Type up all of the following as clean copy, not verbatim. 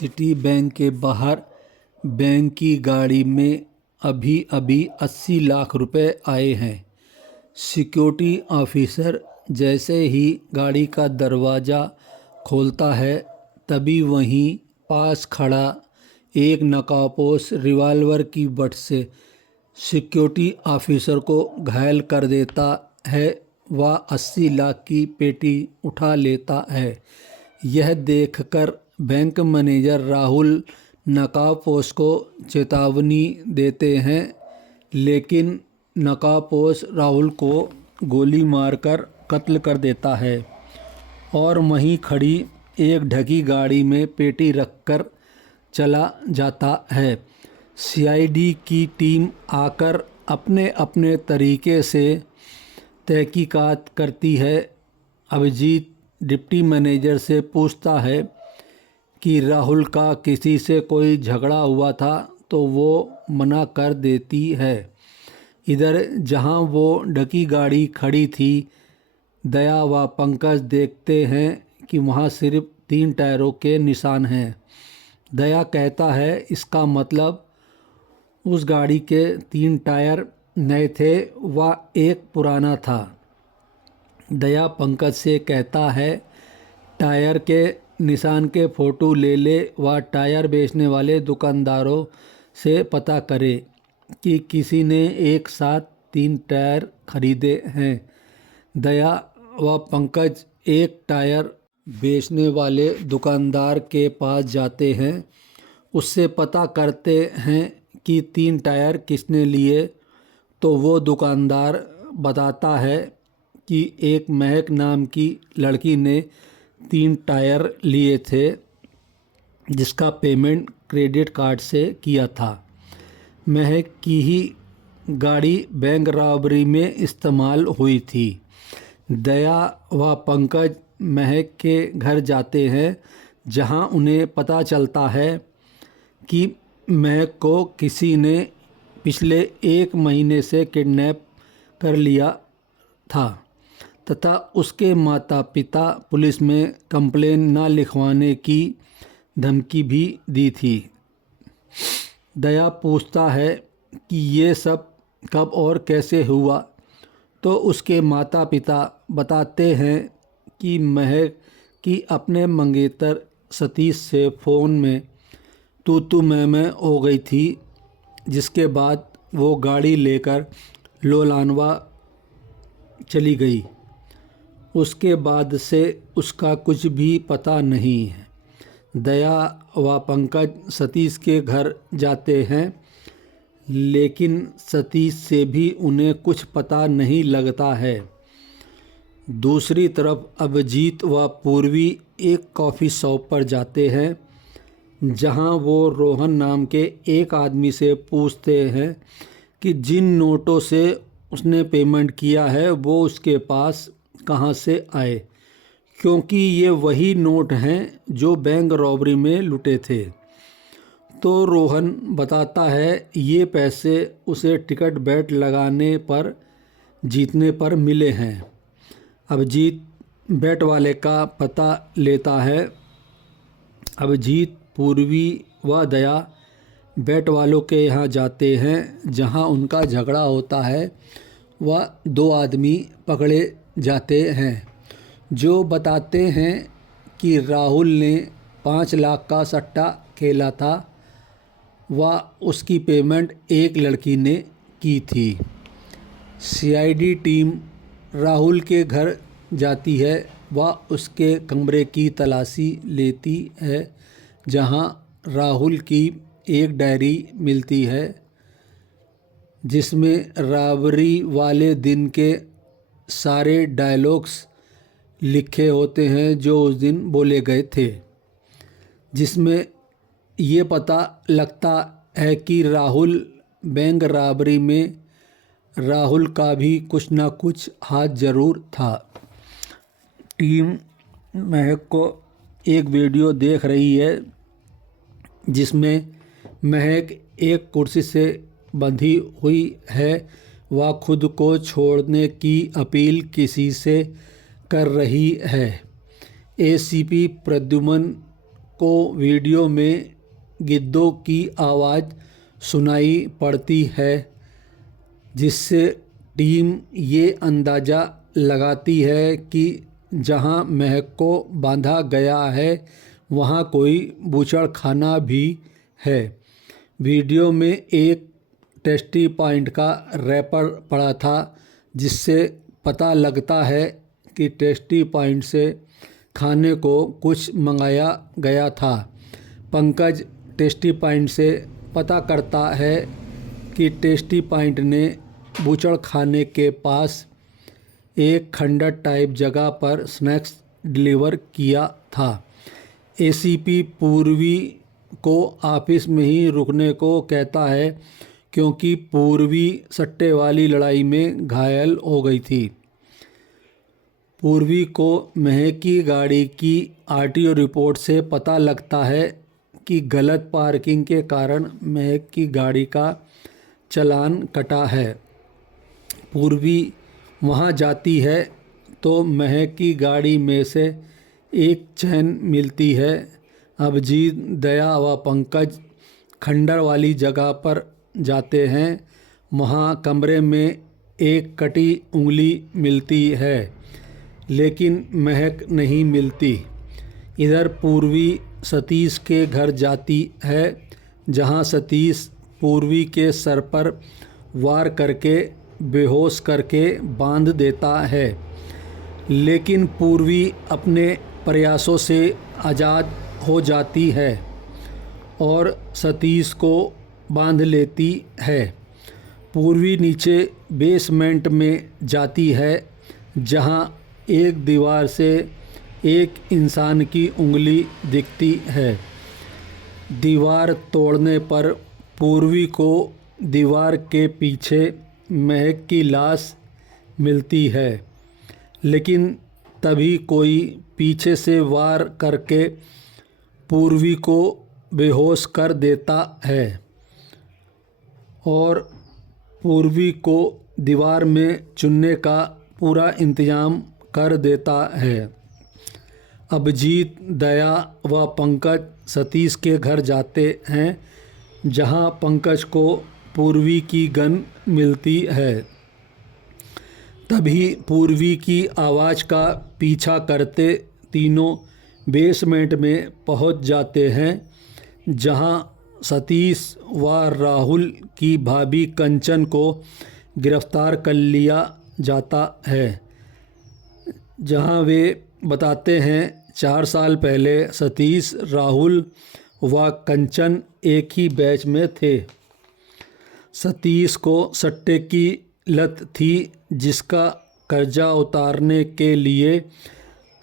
City bank के बाहर bank की गाड़ी में अभी अभी 80 लाख रुपए आए हैं। सिक्योरिटी ऑफिसर जैसे ही गाड़ी का दरवाज़ा खोलता है तभी वहीं पास खड़ा एक नकाबपोश रिवॉल्वर की बट से सिक्योरिटी ऑफिसर को घायल कर देता है। वह 80 लाख की पेटी उठा लेता है। यह देखकर बैंक मैनेजर राहुल नकाबपोश को चेतावनी देते हैं, लेकिन नकाबपोश राहुल को गोली मारकर कत्ल कर देता है और वहीं खड़ी एक ढकी गाड़ी में पेटी रखकर चला जाता है। सीआईडी की टीम आकर अपने अपने तरीके से तहकीकात करती है। अभिजीत डिप्टी मैनेजर से पूछता है कि राहुल का किसी से कोई झगड़ा हुआ था तो वो मना कर देती है। इधर जहां वो ढकी गाड़ी खड़ी थी, दया व पंकज देखते हैं कि वहां सिर्फ 3 टायरों के निशान हैं। दया कहता है इसका मतलब उस गाड़ी के 3 टायर नए थे व एक पुराना था। दया पंकज से कहता है टायर के निशान के फ़ोटो ले ले व टायर बेचने वाले दुकानदारों से पता करे कि किसी ने एक साथ 3 टायर खरीदे हैं। दया व पंकज एक टायर बेचने वाले दुकानदार के पास जाते हैं। उससे पता करते हैं कि 3 टायर किसने लिए, तो वो दुकानदार बताता है कि एक महक नाम की लड़की ने 3 टायर लिए थे, जिसका पेमेंट क्रेडिट कार्ड से किया था। महक की ही गाड़ी बैंक रॉबरी में इस्तेमाल हुई थी। दया व पंकज महक के घर जाते हैं, जहां उन्हें पता चलता है कि महक को किसी ने पिछले 1 महीने से किडनैप कर लिया था तथा उसके माता पिता पुलिस में कंप्लेन न लिखवाने की धमकी भी दी थी। दया पूछता है कि ये सब कब और कैसे हुआ, तो उसके माता पिता बताते हैं कि महक की अपने मंगेतर सतीश से फ़ोन में तू मैं हो गई थी, जिसके बाद वो गाड़ी लेकर लोलानवा चली गई। उसके बाद से उसका कुछ भी पता नहीं है। दया व पंकज सतीश के घर जाते हैं, लेकिन सतीश से भी उन्हें कुछ पता नहीं लगता है। दूसरी तरफ अभिजीत व पूर्वी एक कॉफ़ी शॉप पर जाते हैं, जहां वो रोहन नाम के एक आदमी से पूछते हैं कि जिन नोटों से उसने पेमेंट किया है वो उसके पास कहां से आए, क्योंकि ये वही नोट हैं जो बैंक रॉबरी में लुटे थे। तो रोहन बताता है ये पैसे उसे टिकट बेट लगाने पर जीतने पर मिले हैं। अभिजीत बेट वाले का पता लेता है। अभिजीत, पूर्वी व दया बेट वालों के यहाँ जाते हैं, जहाँ उनका झगड़ा होता है। वह 2 आदमी पकड़े जाते हैं जो बताते हैं कि राहुल ने 5 लाख का सट्टा खेला था व उसकी पेमेंट एक लड़की ने की थी। सीआईडी टीम राहुल के घर जाती है व उसके कमरे की तलाशी लेती है, जहां राहुल की एक डायरी मिलती है जिसमें रॉबरी वाले दिन के सारे डायलॉग्स लिखे होते हैं जो उस दिन बोले गए थे, जिसमें ये पता लगता है कि राहुल बैंक रॉबरी में राहुल का भी कुछ ना कुछ हाथ ज़रूर था। टीम महक को एक वीडियो देख रही है जिसमें महक एक कुर्सी से बंधी हुई है। वह खुद को छोड़ने की अपील किसी से कर रही है। एसीपी प्रद्युमन को वीडियो में गिद्धों की आवाज़ सुनाई पड़ती है, जिससे टीम ये अंदाज़ा लगाती है कि जहां महक को बांधा गया है वहां कोई बूचड़खाना भी है। वीडियो में एक टेस्टी पॉइंट का रैपर पड़ा था, जिससे पता लगता है कि टेस्टी पॉइंट से खाने को कुछ मंगाया गया था। पंकज टेस्टी पॉइंट से पता करता है कि टेस्टी पॉइंट ने बूचड़खाने के पास एक खंडर टाइप जगह पर स्नैक्स डिलीवर किया था। एसीपी पूर्वी को ऑफिस में ही रुकने को कहता है, क्योंकि पूर्वी सट्टे वाली लड़ाई में घायल हो गई थी। पूर्वी को महक की गाड़ी की आरटीओ रिपोर्ट से पता लगता है कि गलत पार्किंग के कारण महक की गाड़ी का चालान कटा है। पूर्वी वहां जाती है तो महक की गाड़ी में से एक चैन मिलती है। अभिजीत, दया व पंकज खंडर वाली जगह पर जाते हैं। वहाँ कमरे में एक कटी उंगली मिलती है, लेकिन महक नहीं मिलती। इधर पूर्वी सतीश के घर जाती है, जहाँ सतीश पूर्वी के सर पर वार करके बेहोश करके बांध देता है, लेकिन पूर्वी अपने प्रयासों से आज़ाद हो जाती है और सतीश को बांध लेती है। पूर्वी नीचे बेसमेंट में जाती है, जहां एक दीवार से एक इंसान की उंगली दिखती है। दीवार तोड़ने पर पूर्वी को दीवार के पीछे महक की लाश मिलती है, लेकिन तभी कोई पीछे से वार करके पूर्वी को बेहोश कर देता है और पूर्वी को दीवार में चुनने का पूरा इंतजाम कर देता है। अभिजीत, दया व पंकज सतीश के घर जाते हैं, जहां पंकज को पूर्वी की गन मिलती है। तभी पूर्वी की आवाज़ का पीछा करते तीनों बेसमेंट में पहुंच जाते हैं, जहां सतीश व राहुल की भाभी कंचन को गिरफ्तार कर लिया जाता है। जहां वे बताते हैं 4 साल पहले सतीश, राहुल व कंचन एक ही बैच में थे। सतीश को सट्टे की लत थी, जिसका कर्जा उतारने के लिए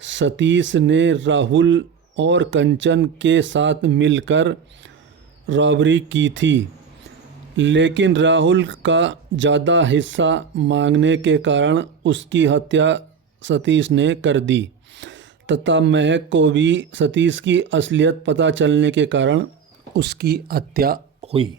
सतीश ने राहुल और कंचन के साथ मिलकर रॉबरी की थी, लेकिन राहुल का ज़्यादा हिस्सा मांगने के कारण उसकी हत्या सतीश ने कर दी तथा महक को भी सतीश की असलियत पता चलने के कारण उसकी हत्या हुई।